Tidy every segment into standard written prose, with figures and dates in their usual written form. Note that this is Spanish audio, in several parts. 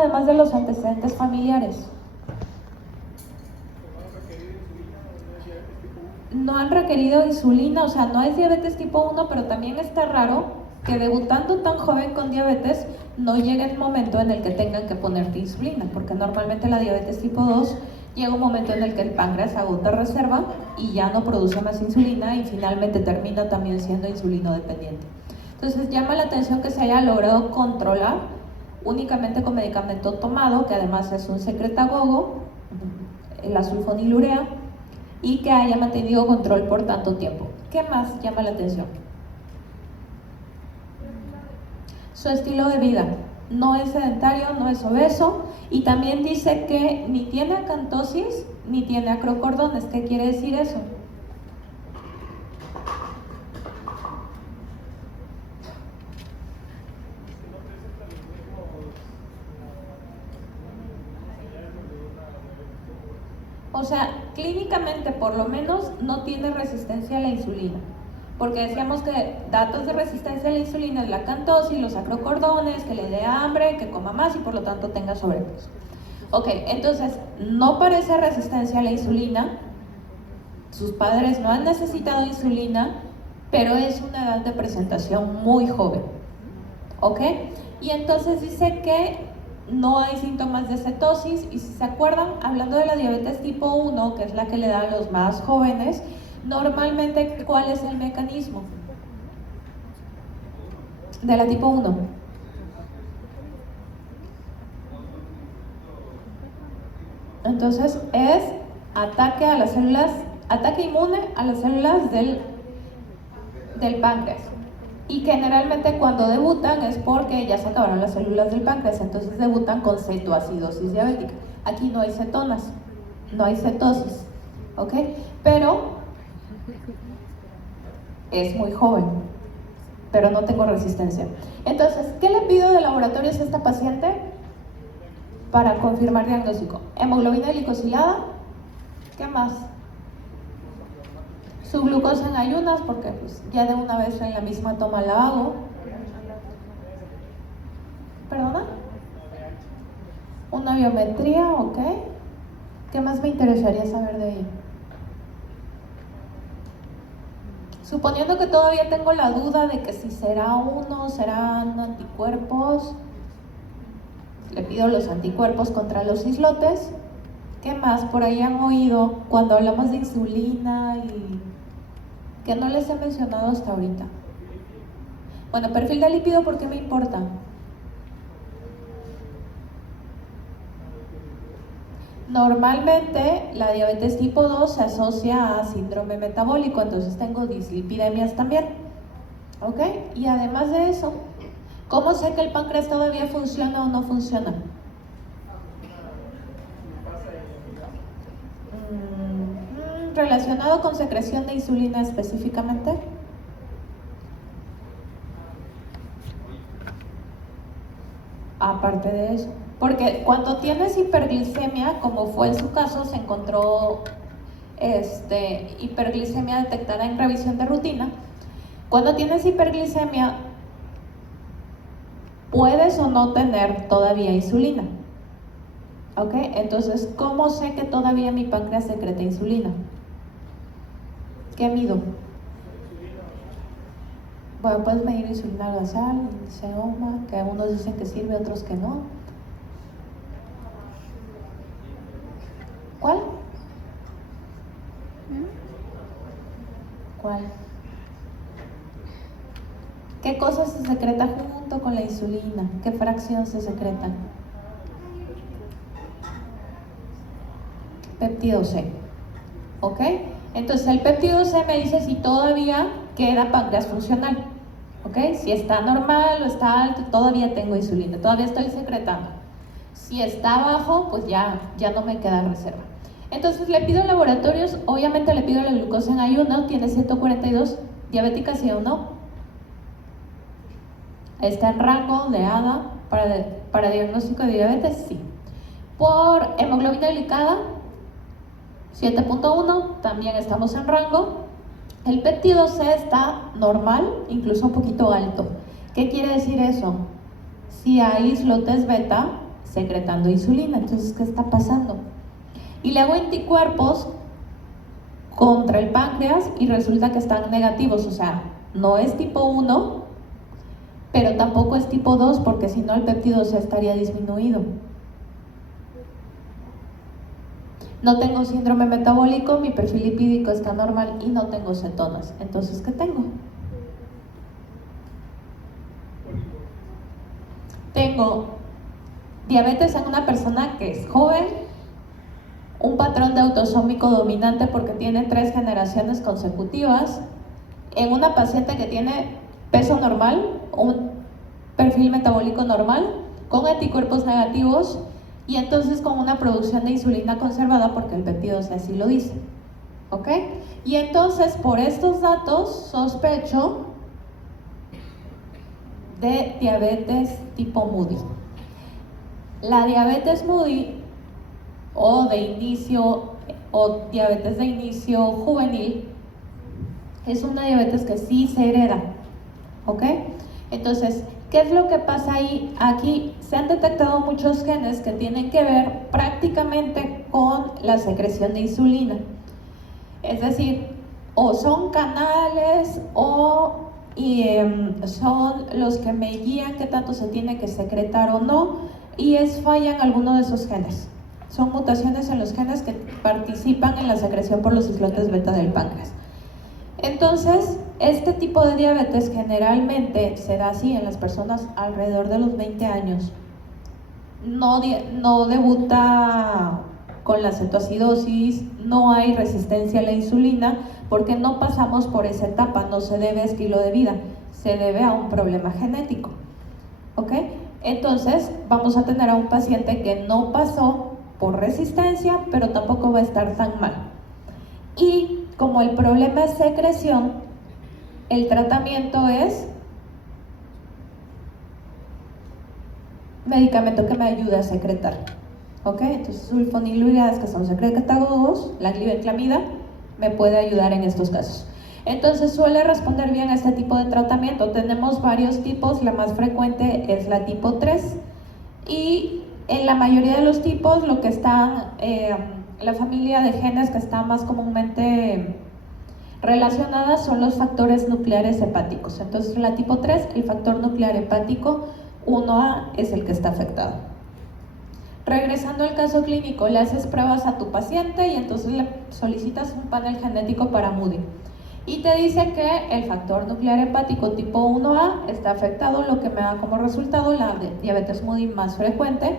además de los antecedentes familiares. No han requerido insulina, o sea, no es diabetes tipo 1, pero también está raro que debutando tan joven con diabetes no llegue el momento en el que tengan que ponerte insulina, porque normalmente la diabetes tipo 2 llega un momento en el que el páncreas agota reserva y ya no produce más insulina y finalmente termina también siendo insulino dependiente. Entonces llama la atención que se haya logrado controlar únicamente con medicamento tomado, que además es un secretagogo, la sulfonilurea, y que haya mantenido control por tanto tiempo. ¿Qué más llama la atención? Su estilo de vida. No es sedentario, no es obeso, y también dice que ni tiene acantosis ni tiene acrocordones. ¿Qué quiere decir eso? O sea, clínicamente por lo menos no tiene resistencia a la insulina, porque decíamos que datos de resistencia a la insulina es la acantosis, los acrocordones, que le dé hambre, que coma más y por lo tanto tenga sobrepeso. Ok, entonces no parece resistencia a la insulina, sus padres no han necesitado insulina, pero es una edad de presentación muy joven. ¿Ok? Y entonces dice que no hay síntomas de cetosis, y si se acuerdan, hablando de la diabetes tipo 1, que es la que le da a los más jóvenes, normalmente, ¿cuál es el mecanismo de la tipo 1? Entonces es ataque a las células, ataque inmune a las células del páncreas. Y generalmente cuando debutan es porque ya se acabaron las células del páncreas, entonces debutan con cetoacidosis diabética. Aquí no hay cetonas, no hay cetosis, ¿ok? Pero es muy joven, pero no tengo resistencia. Entonces, ¿qué le pido de laboratorios a esta paciente para confirmar diagnóstico? Hemoglobina glicosilada, ¿qué más? Su glucosa en ayunas, porque pues, ya de una vez en la misma toma la hago. ¿Perdona? Una biometría, ok. ¿Qué más me interesaría saber de ella? Suponiendo que todavía tengo la duda de que si será uno, serán anticuerpos, le pido los anticuerpos contra los islotes. ¿Qué más? Por ahí han oído cuando hablamos de insulina y que no les he mencionado hasta ahorita. Bueno, perfil de lípido, ¿por qué me importa? Normalmente la diabetes tipo 2 se asocia a síndrome metabólico, entonces tengo dislipidemias también, ¿ok? Y además de eso, ¿cómo sé que el páncreas todavía funciona o no funciona? ¿Relacionado con secreción de insulina específicamente? Aparte de eso, porque cuando tienes hiperglicemia, como fue en su caso, se encontró hiperglicemia detectada en revisión de rutina. Cuando tienes hiperglicemia, puedes o no tener todavía insulina. ¿Ok? Entonces, ¿cómo sé que todavía mi páncreas secreta insulina? ¿Qué mido? Bueno, puedes medir insulina basal, índice que unos dicen que sirve, otros que no. ¿Cuál? ¿Cuál? ¿Qué cosas se secreta junto con la insulina? ¿Qué fracción se secreta? Péptido C. ¿Ok? Entonces el péptido C me dice si todavía queda páncreas funcional. ¿Ok? Si está normal o está alto, todavía tengo insulina, todavía estoy secretando. Si está bajo, pues ya no me queda reserva. Entonces le pido laboratorios, obviamente le pido la glucosa en ayuno, tiene 142, diabética sí o no. Está en rango de ADA para diagnóstico de diabetes, sí. Por hemoglobina glicada, 7.1, también estamos en rango. El péptido C está normal, incluso un poquito alto. ¿Qué quiere decir eso? Si hay islotes beta, secretando insulina. Entonces, ¿qué está pasando? Y le hago anticuerpos contra el páncreas y resulta que están negativos, o sea, no es tipo 1, pero tampoco es tipo 2, porque si no el péptido C estaría disminuido. No tengo síndrome metabólico, mi perfil lipídico está normal y no tengo cetonas. Entonces, ¿qué tengo? Tengo diabetes en una persona que es joven, un patrón de autosómico dominante porque tiene 3 generaciones consecutivas, en una paciente que tiene peso normal, un perfil metabólico normal, con anticuerpos negativos y entonces con una producción de insulina conservada porque el péptido C así lo dice. ¿Ok? Y entonces por estos datos sospecho de diabetes tipo Moody. La diabetes Moody o de inicio o diabetes de inicio juvenil es una diabetes que sí se hereda. ¿Ok? Entonces, ¿qué es lo que pasa ahí? Aquí se han detectado muchos genes que tienen que ver prácticamente con la secreción de insulina. Es decir, o son canales o son los que me guían qué tanto se tiene que secretar o no, y fallan alguno de esos genes. Son mutaciones en los genes que participan en la secreción por los islotes beta del páncreas. Entonces, este tipo de diabetes generalmente se da así en las personas alrededor de los 20 años. No debuta con la cetoacidosis, no hay resistencia a la insulina, porque no pasamos por esa etapa, no se debe a estilo de vida, se debe a un problema genético. ¿Ok? Entonces, vamos a tener a un paciente que no pasó por resistencia, pero tampoco va a estar tan mal. Y como el problema es secreción, el tratamiento es medicamento que me ayude a secretar. ¿Ok? Entonces, sulfonilureas, que son secretagogos, la glibenclamida, me puede ayudar en estos casos. Entonces, suele responder bien a este tipo de tratamiento. Tenemos varios tipos, la más frecuente es la tipo 3. Y en la mayoría de los tipos, lo que están, la familia de genes que está más comúnmente relacionadas son los factores nucleares hepáticos. Entonces, la tipo 3, el factor nuclear hepático 1A es el que está afectado. Regresando al caso clínico, le haces pruebas a tu paciente y entonces le solicitas un panel genético para Moody. Y te dice que el factor nuclear hepático tipo 1A está afectado, lo que me da como resultado la diabetes Moody más frecuente,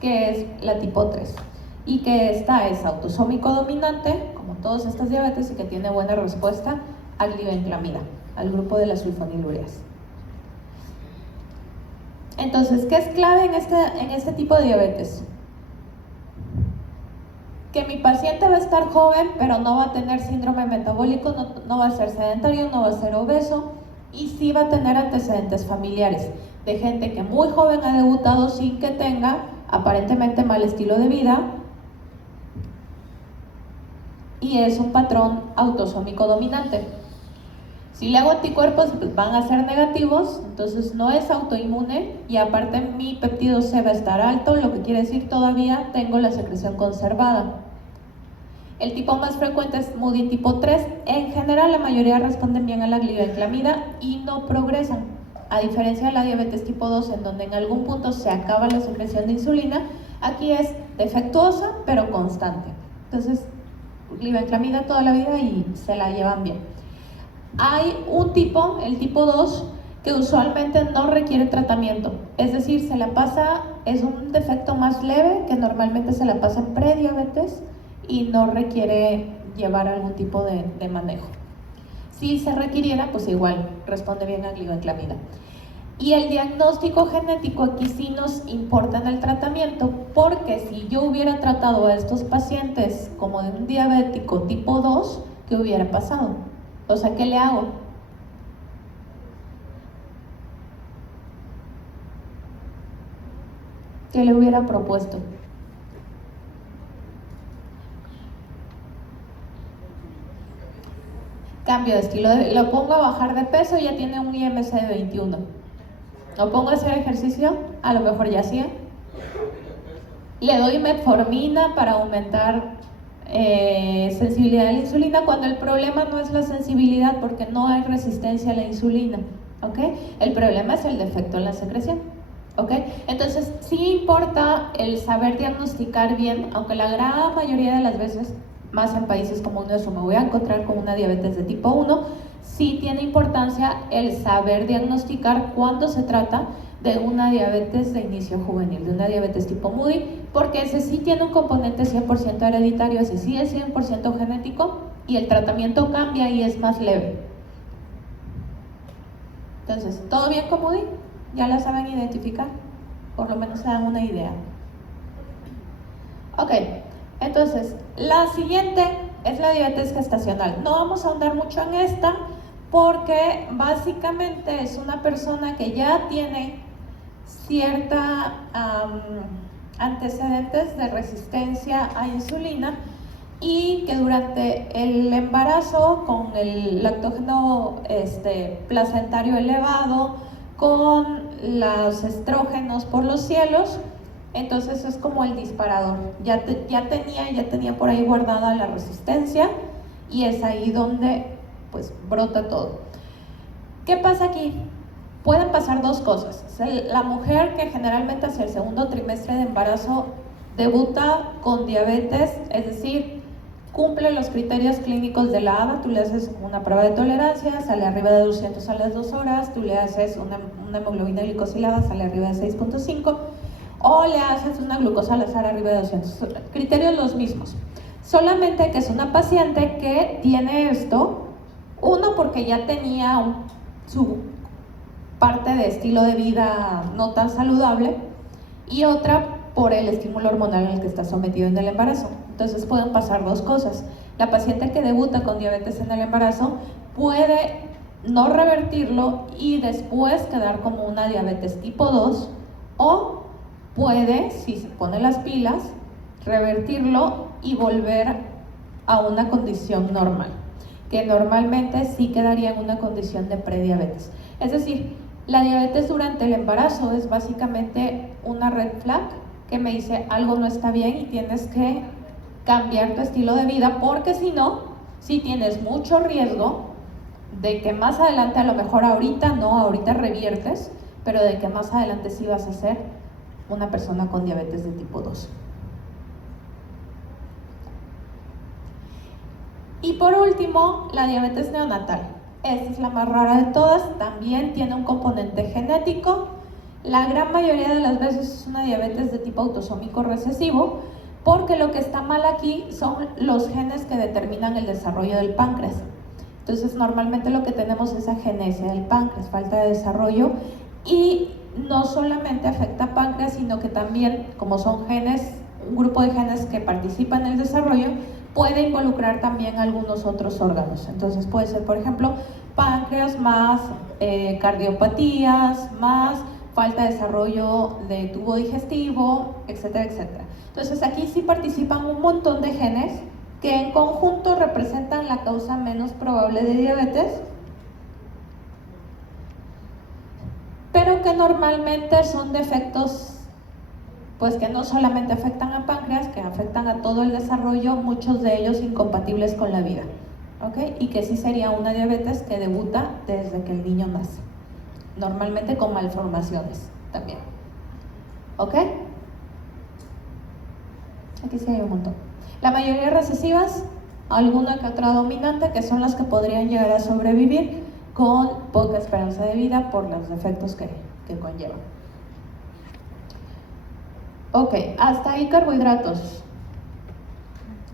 que es la tipo 3. Y que esta es autosómico dominante, como todas estas diabetes, y que tiene buena respuesta a glibenclamida, al grupo de las sulfonilureas. Entonces, ¿qué es clave en este tipo de diabetes? Que mi paciente va a estar joven, pero no va a tener síndrome metabólico, no va a ser sedentario, no va a ser obeso, y sí va a tener antecedentes familiares de gente que muy joven ha debutado sin que tenga aparentemente mal estilo de vida, y es un patrón autosómico dominante. Si le hago anticuerpos, pues van a ser negativos, entonces no es autoinmune, y aparte mi péptido C va a estar alto, lo que quiere decir todavía tengo la secreción conservada. El tipo más frecuente es Moody tipo 3. En general, la mayoría responden bien a la glibenclamida y no progresan, a diferencia de la diabetes tipo 2, en donde en algún punto se acaba la secreción de insulina. Aquí es defectuosa, pero constante. Entonces, glibenclamida toda la vida y se la llevan bien. Hay un tipo, el tipo 2, que usualmente no requiere tratamiento, es decir, se la pasa, es un defecto más leve que normalmente se la pasa en prediabetes y no requiere llevar algún tipo de manejo. Si se requiriera, pues igual responde bien a glibenclamida. Y el diagnóstico genético aquí sí nos importa en el tratamiento, porque si yo hubiera tratado a estos pacientes como de un diabético tipo 2, ¿qué hubiera pasado? O sea, ¿qué le hago? ¿Qué le hubiera propuesto? Cambio de estilo, lo pongo a bajar de peso, ya tiene un IMC de 21. Lo pongo a hacer ejercicio, a lo mejor ya hacía. Le doy metformina para aumentar sensibilidad a la insulina, cuando el problema no es la sensibilidad, porque no hay resistencia a la insulina, ¿ok? El problema es el defecto en la secreción, ¿ok? Entonces sí importa el saber diagnosticar bien, aunque la gran mayoría de las veces, más en países como nuestro, me voy a encontrar con una diabetes de tipo 1, sí tiene importancia el saber diagnosticar cuando se trata de una diabetes de inicio juvenil, de una diabetes tipo Moody, porque ese sí tiene un componente 100% hereditario, ese sí es 100% genético, y el tratamiento cambia y es más leve. Entonces, ¿todo bien con Moody? ¿Ya la saben identificar? Por lo menos se dan una idea. Ok, entonces, la siguiente es la diabetes gestacional. No vamos a ahondar mucho en esta, porque básicamente es una persona que ya tiene cierta antecedentes de resistencia a insulina y que durante el embarazo, con el lactógeno placentario elevado, con los estrógenos por los cielos, entonces es como el disparador. Ya tenía por ahí guardada la resistencia, y es ahí donde pues brota todo. ¿Qué pasa aquí? Pueden pasar dos cosas. La mujer que generalmente hacia el segundo trimestre de embarazo debuta con diabetes, es decir, cumple los criterios clínicos de la ADA, tú le haces una prueba de tolerancia, sale arriba de 200 a las 2 horas, tú le haces una hemoglobina glicosilada, sale arriba de 6.5, o le haces una glucosa al azar arriba de 200. Criterios los mismos, solamente que es una paciente que tiene esto, uno porque ya tenía su parte de estilo de vida no tan saludable, y otra por el estímulo hormonal al que está sometido en el embarazo. Entonces pueden pasar dos cosas. La paciente que debuta con diabetes en el embarazo puede no revertirlo y después quedar como una diabetes tipo 2, o puede, si se pone las pilas, revertirlo y volver a una condición normal, que normalmente sí quedaría en una condición de prediabetes. Es decir, la diabetes durante el embarazo es básicamente una red flag que me dice algo no está bien y tienes que cambiar tu estilo de vida, porque si no, sí tienes mucho riesgo de que más adelante, a lo mejor ahorita reviertes, pero de que más adelante sí vas a ser una persona con diabetes de tipo 2. Y por último, la diabetes neonatal. Esta es la más rara de todas, también tiene un componente genético. La gran mayoría de las veces es una diabetes de tipo autosómico recesivo, porque lo que está mal aquí son los genes que determinan el desarrollo del páncreas. Entonces normalmente lo que tenemos es agenesia del páncreas, falta de desarrollo, y no solamente afecta a páncreas, sino que también, como son genes, un grupo de genes que participan en el desarrollo, puede involucrar también algunos otros órganos. Entonces puede ser, por ejemplo, páncreas más cardiopatías, más falta de desarrollo de tubo digestivo, etcétera, etcétera. Entonces aquí sí participan un montón de genes que en conjunto representan la causa menos probable de diabetes, pero que normalmente son defectos pues que no solamente afectan a páncreas, que afectan a todo el desarrollo, muchos de ellos incompatibles con la vida, ¿ok? Y que sí sería una diabetes que debuta desde que el niño nace, normalmente con malformaciones también, ¿ok? Aquí sí hay un montón. La mayoría recesivas, alguna que otra dominante, que son las que podrían llegar a sobrevivir con poca esperanza de vida por los defectos que conllevan. Ok, hasta ahí carbohidratos.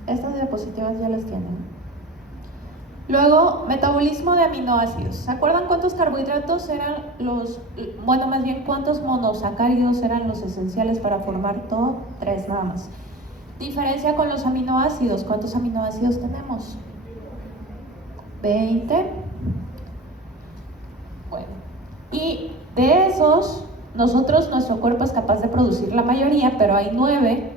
Estas diapositivas ya las tienen. Luego, metabolismo de aminoácidos. ¿Se acuerdan cuántos carbohidratos eran cuántos monosacáridos eran los esenciales para formar todo? 3 nada más. Diferencia con los aminoácidos. ¿Cuántos aminoácidos tenemos? 20. Bueno, y de esos, nuestro cuerpo es capaz de producir la mayoría, pero hay 9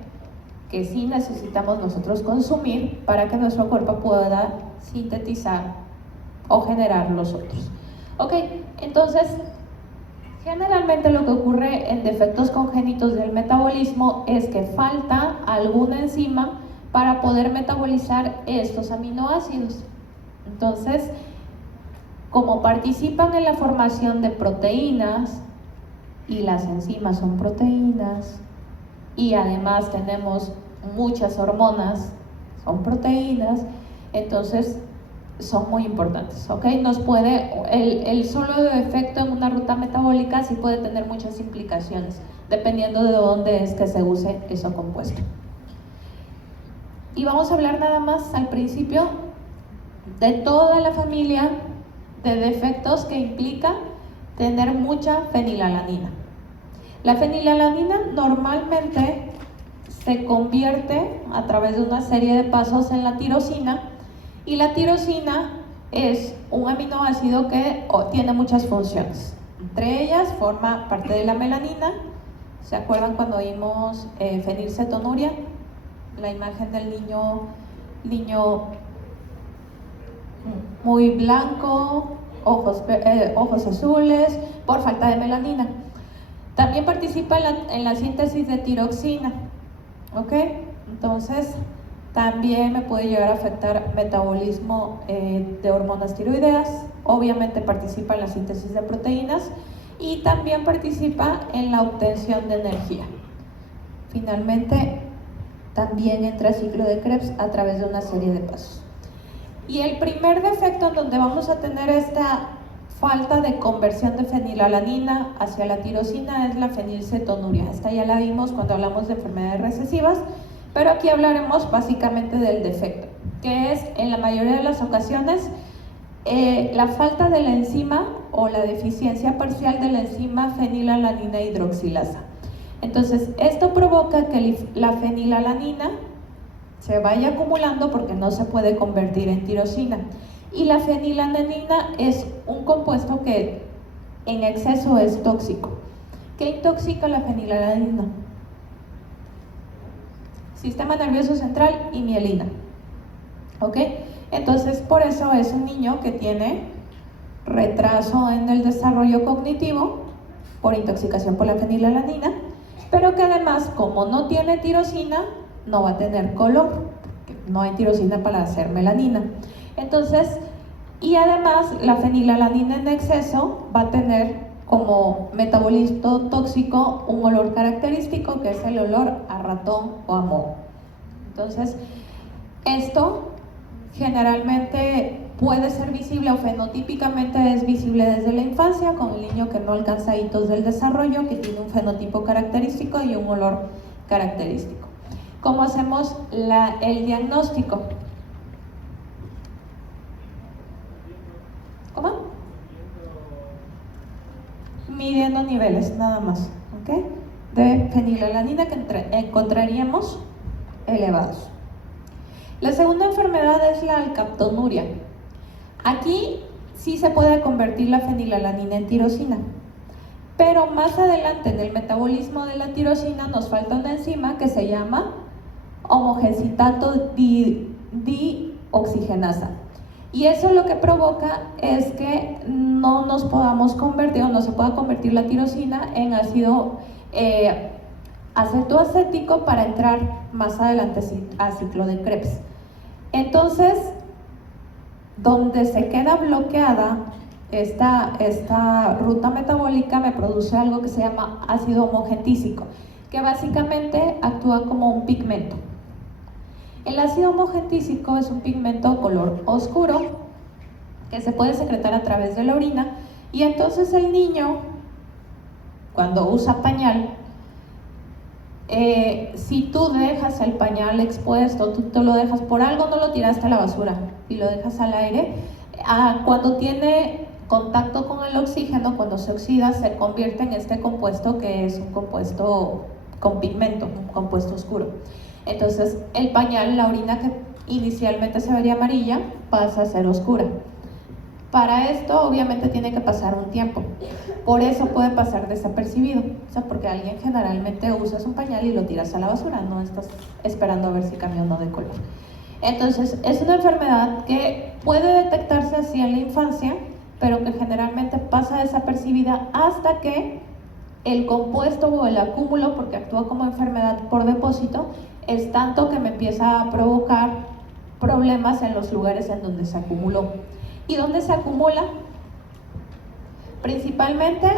que sí necesitamos nosotros consumir para que nuestro cuerpo pueda sintetizar o generar los otros. Ok, entonces, Generalmente lo que ocurre en defectos congénitos del metabolismo es que falta alguna enzima para poder metabolizar estos aminoácidos. Entonces, como participan en la formación de proteínas, y las enzimas son proteínas, y además tenemos muchas hormonas, son proteínas, entonces son muy importantes, ¿ok? El solo efecto en una ruta metabólica sí puede tener muchas implicaciones, dependiendo de dónde es que se use ese compuesto. Y vamos a hablar nada más al principio de toda la familia de defectos que implica tener mucha fenilalanina. La fenilalanina normalmente se convierte a través de una serie de pasos en la tirosina, y la tirosina es un aminoácido que tiene muchas funciones. Entre ellas forma parte de la melanina. ¿Se acuerdan cuando vimos fenilcetonuria? La imagen del niño muy blanco, ojos azules, por falta de melanina. También participa en la síntesis de tiroxina, ¿ok? Entonces, también me puede llegar a afectar metabolismo de hormonas tiroideas. Obviamente participa en la síntesis de proteínas y también participa en la obtención de energía. Finalmente, también entra al ciclo de Krebs a través de una serie de pasos. Y el primer defecto en donde vamos a tener esta falta de conversión de fenilalanina hacia la tirosina es la fenilcetonuria. Esta ya la vimos cuando hablamos de enfermedades recesivas, pero aquí hablaremos básicamente del defecto, que es en la mayoría de las ocasiones la falta de la enzima o la deficiencia parcial de la enzima fenilalanina hidroxilasa. Entonces, esto provoca que la fenilalanina se vaya acumulando porque no se puede convertir en tirosina. Y la fenilalanina es un compuesto que en exceso es tóxico. ¿Qué intoxica la fenilalanina? Sistema nervioso central y mielina. ¿Ok? Entonces, por eso es un niño que tiene retraso en el desarrollo cognitivo por intoxicación por la fenilalanina, pero que además, como no tiene tirosina, no va a tener color, porque no hay tirosina para hacer melanina. Entonces, y además la fenilalanina en exceso va a tener como metabolito tóxico un olor característico, que es el olor a ratón o a moho. Entonces, esto generalmente puede ser visible o fenotípicamente es visible desde la infancia, con el niño que no alcanza hitos del desarrollo, que tiene un fenotipo característico y un olor característico. ¿Cómo hacemos el diagnóstico? ¿Cómo? Midiendo niveles, nada más, ¿ok? De fenilalanina que encontraríamos elevados. La segunda enfermedad es la alcaptonuria. Aquí sí se puede convertir la fenilalanina en tirosina, pero más adelante en el metabolismo de la tirosina nos falta una enzima que se llama homogecitato dioxigenasa. Y eso lo que provoca es que no nos podamos convertir o no se pueda convertir la tirosina en ácido acetoacético para entrar más adelante a ciclo de Krebs. Entonces, donde se queda bloqueada esta ruta metabólica, me produce algo que se llama ácido homogentísico, que básicamente actúa como un pigmento. El ácido homogentísico es un pigmento color oscuro que se puede secretar a través de la orina, y entonces el niño, cuando usa pañal, si tú dejas el pañal expuesto, tú te lo dejas, por algo no lo tiraste a la basura y lo dejas al aire, cuando tiene contacto con el oxígeno, cuando se oxida, se convierte en este compuesto que es un compuesto con pigmento, un compuesto oscuro. Entonces el pañal, la orina que inicialmente se vería amarilla, pasa a ser oscura. Para esto obviamente tiene que pasar un tiempo, por eso puede pasar desapercibido, o sea, porque alguien generalmente usas un pañal y lo tiras a la basura, no estás esperando a ver si cambia o no de color. Entonces es una enfermedad que puede detectarse así en la infancia pero que generalmente pasa desapercibida hasta que el compuesto o el acúmulo, porque actúa como enfermedad por depósito, es tanto que me empieza a provocar problemas en los lugares en donde se acumuló. ¿Y dónde se acumula? Principalmente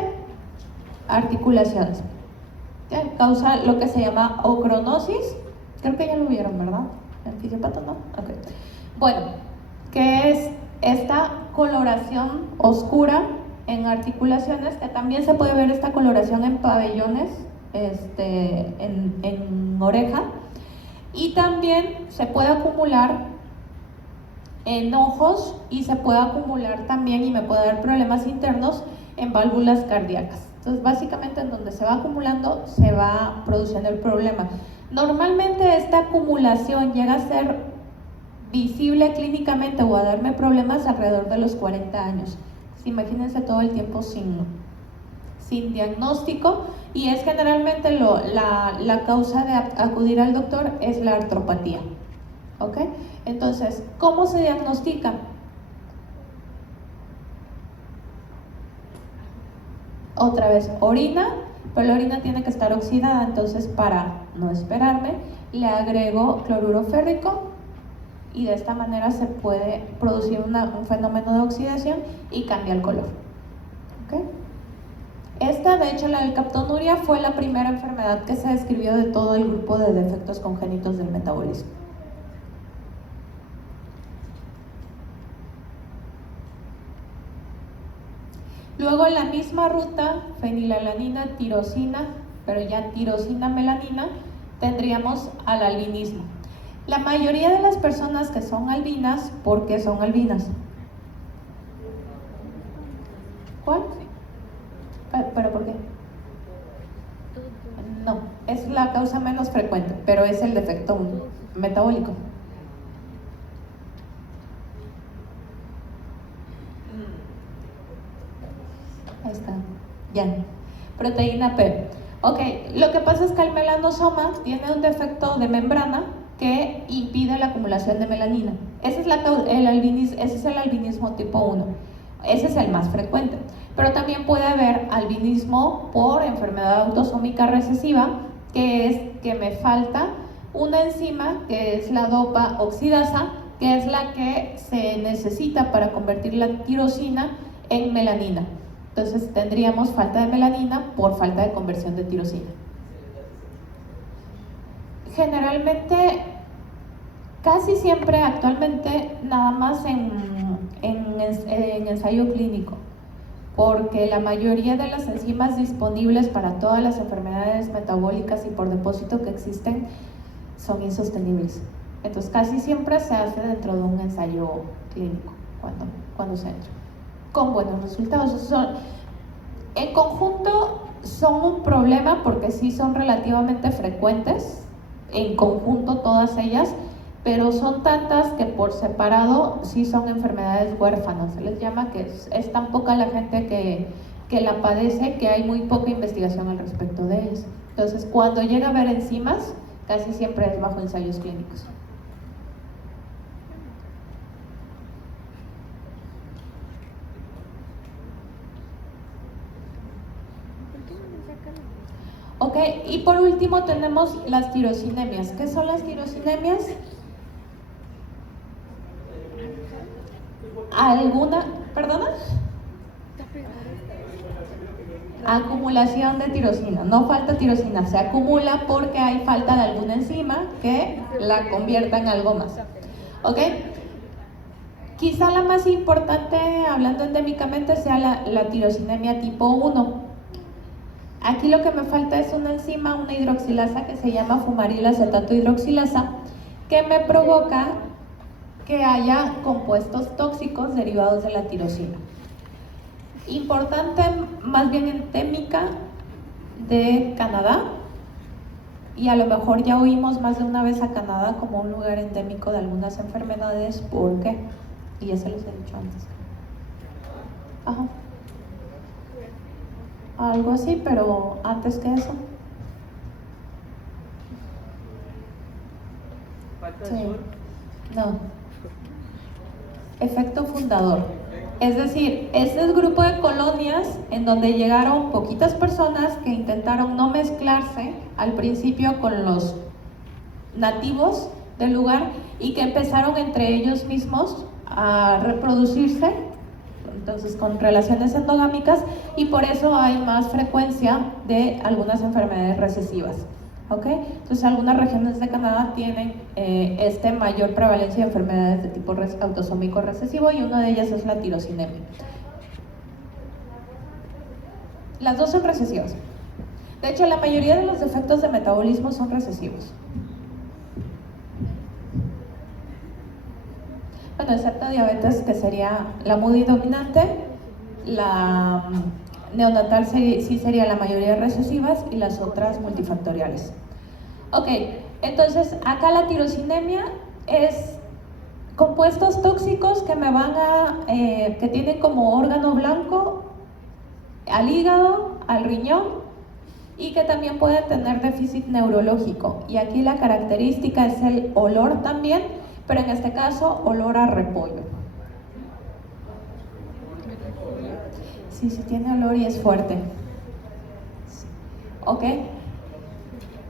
articulaciones. Causa lo que se llama ocronosis. Creo que ya lo vieron, ¿verdad? En fisiopato, ¿no? Okay. Bueno, que es esta coloración oscura en articulaciones, que también se puede ver esta coloración en pabellones, en oreja, y también se puede acumular en ojos y se puede acumular también y me puede dar problemas internos en válvulas cardíacas. Entonces, básicamente en donde se va acumulando se va produciendo el problema. Normalmente esta acumulación llega a ser visible clínicamente o a darme problemas alrededor de los 40 años. Imagínense todo el tiempo sin diagnóstico, y es generalmente la causa de acudir al doctor es la artropatía. ¿Ok? Entonces, ¿cómo se diagnostica? Otra vez, orina, pero la orina tiene que estar oxidada, entonces para no esperarme, le agrego cloruro férrico y de esta manera se puede producir un fenómeno de oxidación y cambia el color. ¿Okay? Esta, de hecho, la alcaptonuria fue la primera enfermedad que se describió de todo el grupo de defectos congénitos del metabolismo. Luego la misma ruta, fenilalanina, tirosina, pero ya tirosina, melanina, tendríamos al albinismo. La mayoría de las personas que son albinas, ¿por qué son albinas? ¿Cuál? ¿Pero por qué? No, es la causa menos frecuente, pero es el defecto metabólico. Ahí está, ya. Proteína P. Ok, lo que pasa es que el melanosoma tiene un defecto de membrana que impide la acumulación de melanina. Ese es el albinismo tipo 1. Ese es el más frecuente. Pero también puede haber albinismo por enfermedad autosómica recesiva, que es que me falta una enzima, que es la dopa oxidasa, que es la que se necesita para convertir la tirosina en melanina. Entonces tendríamos falta de melanina por falta de conversión de tirosina. Generalmente, casi siempre actualmente, nada más en ensayo clínico, porque la mayoría de las enzimas disponibles para todas las enfermedades metabólicas y por depósito que existen son insostenibles. Entonces casi siempre se hace dentro de un ensayo clínico cuando se entra, con buenos resultados. En conjunto son un problema porque sí son relativamente frecuentes, en conjunto todas ellas, pero son tantas que por separado sí son enfermedades huérfanas, se les llama, que es tan poca la gente que la padece que hay muy poca investigación al respecto de ellas. Entonces, cuando llega a haber enzimas, casi siempre es bajo ensayos clínicos. Ok, y por último tenemos las tirosinemias. ¿Qué son las tirosinemias? ¿Perdona? Acumulación de tirosina. No falta tirosina, se acumula porque hay falta de alguna enzima que la convierta en algo más. ¿Ok? Quizá la más importante, hablando endémicamente, sea la tirosinemia tipo 1. Aquí lo que me falta es una enzima, una hidroxilasa que se llama fumaril acetato hidroxilasa, que me provoca que haya compuestos tóxicos derivados de la tirosina. Importante, más bien endémica de Canadá, y a lo mejor ya oímos más de una vez a Canadá como un lugar endémico de algunas enfermedades. ¿Por qué? Y ya se los he dicho antes. Ajá. Algo así, pero antes que eso. Sí. No. Efecto fundador. Es decir, este es grupo de colonias en donde llegaron poquitas personas que intentaron no mezclarse al principio con los nativos del lugar y que empezaron entre ellos mismos a reproducirse, entonces con relaciones endogámicas, y por eso hay más frecuencia de algunas enfermedades recesivas. ¿Okay? Entonces algunas regiones de Canadá tienen mayor prevalencia de enfermedades de tipo autosómico recesivo, y una de ellas es la tirosinemia. Las dos son recesivas. De hecho, la mayoría de los defectos de metabolismo son recesivos. Bueno, excepto diabetes, que sería la MUDI dominante, la neonatal sí sería la mayoría recesivas y las otras multifactoriales. Ok, entonces acá la tirosinemia es compuestos tóxicos que que tienen como órgano blanco al hígado, al riñón, y que también pueden tener déficit neurológico. Y aquí la característica es el olor también, pero en este caso olor a repollo. Sí, tiene olor y es fuerte. ¿Ok?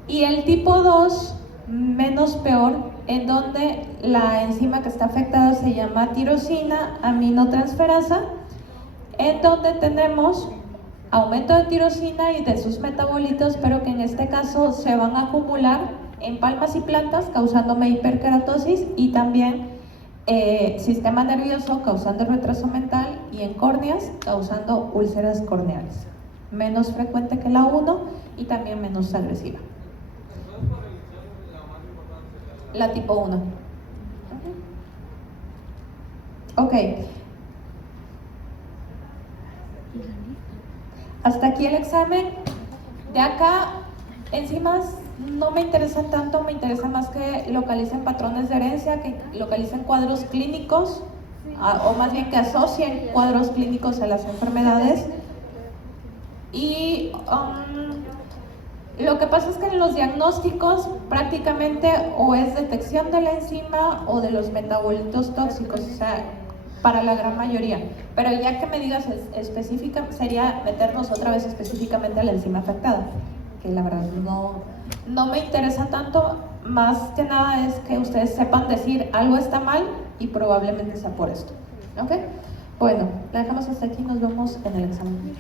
Y el tipo 2, menos peor, en donde la enzima que está afectada se llama tirosina aminotransferasa, en donde tenemos aumento de tirosina y de sus metabolitos, pero que en este caso se van a acumular en palmas y plantas, causándome hiperkeratosis, y también sistema nervioso, causando retraso mental, y en córneas, causando úlceras corneales. Menos frecuente que la 1 y también menos agresiva. La tipo 1. Ok. Hasta aquí el examen. De acá, enzimas no me interesan tanto, me interesa más que localicen patrones de herencia, que localicen cuadros clínicos, o más bien que asocien cuadros clínicos a las enfermedades. Y lo que pasa es que en los diagnósticos prácticamente o es detección de la enzima o de los metabolitos tóxicos, o sea, para la gran mayoría. Pero ya que me digas específica, sería meternos otra vez específicamente a la enzima afectada, que la verdad no me interesa tanto. Más que nada es que ustedes sepan decir algo está mal y probablemente sea por esto. ¿Ok? Bueno, la dejamos hasta aquí, nos vemos en el examen.